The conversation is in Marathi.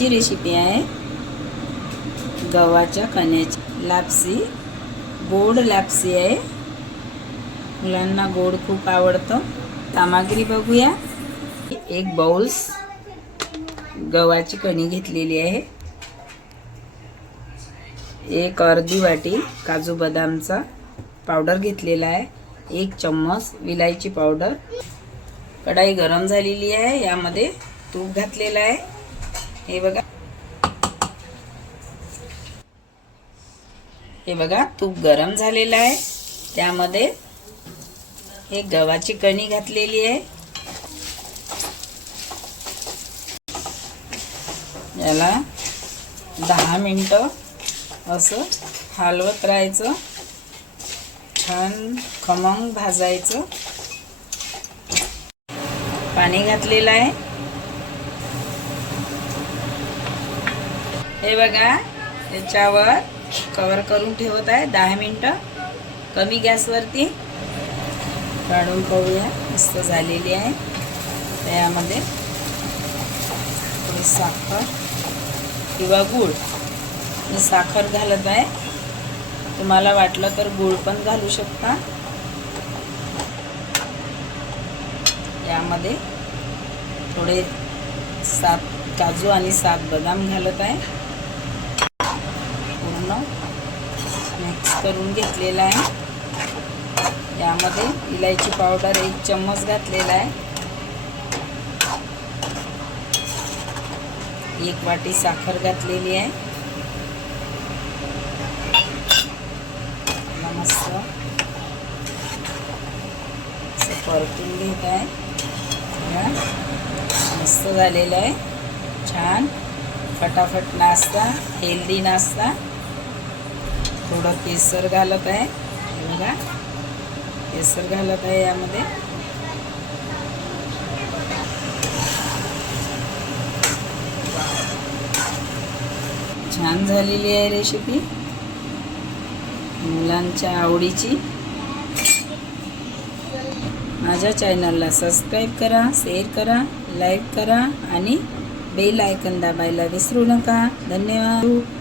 आजची रेसिपी आहे. गव्हाच्या कण्याची लापसी गोड लापसी आहे. मुलांना गोड खूप आवडतं. सामग्री बघूया. एक बाउल्स गव्हाची कणी घेतलेली आहे. एक अर्धी वाटी काजू बदामचा पावडर घेतलेला आहे. एक चम्मच विलायची पावडर. कढाई गरम झालेली आहे. यामध्ये तूप घातलेलं आहे. हे बघा. हे बघा तूप गरम झालेलं आहे. त्यामध्ये हे गव्हाची कणी घातलेली आहे. याला दहा मिनटं असं हलवत राहायचं. छान खमंग भाजायचं. पाणी घातलेलं आहे. हे बघा याच्यावर कवर करून ठेवत आहे. दहा मिनटं. कमी गॅसवरती काढून पाहूया. मस्त झालेली आहे. त्यामध्ये थोडी साखर किंवा गूळ. मी साखर घालत आहे. तुम्हाला वाटलं तर गूळ पण घालू शकता. यामध्ये थोडे सात काजू आणि सात बदाम घालत आहे. पूर्ण मिक्स करून घेतलेला आहे. यामध्ये इलायची पावडर एक चम्मच घातलेला आहे. एक वाटी साखर घातलेली आहे. मस्त. परतून घेत आहे. मस्त झालेलं आहे. छान. फटाफट नाश्ता हेल्दी नाश्ता. थोडं केसर घालत आहे. बघा. केसर घालत आहे यामध्ये. छान झालेली आहे रेसिपी मुलांच्या आवडीची. माझ्या चॅनलला सबस्क्राईब करा शेअर करा लाईक करा आणि बेल आयकन दाबायला विसरू नका. धन्यवाद.